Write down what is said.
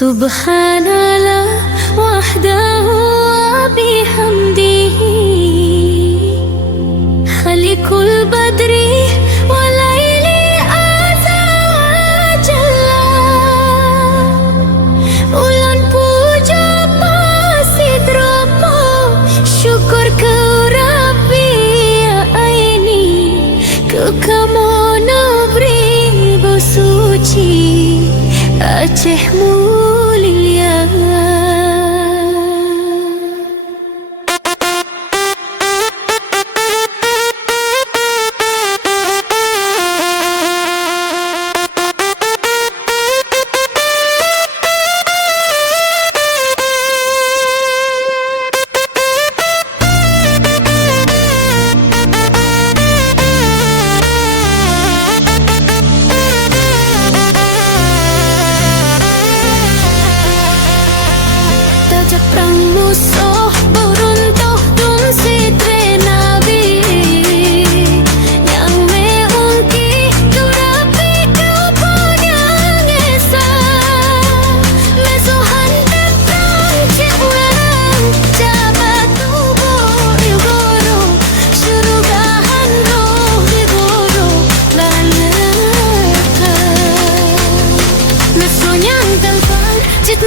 Subhanallah wahdahu wa bihamdihi Khalikul badri wa layli azza wa jalla Ulan puja pasid ropo syukur ke Rabbi ya aini ke kamu nabri bersuci Aceh mulia Prang musuh beruntuh dun sitre nabi yang meungki durapi kepunya ngesa mesuhan teprang cik ulang jabat tubuh ilgoro syurugahan roh digoro laneka mesunyang telpon cik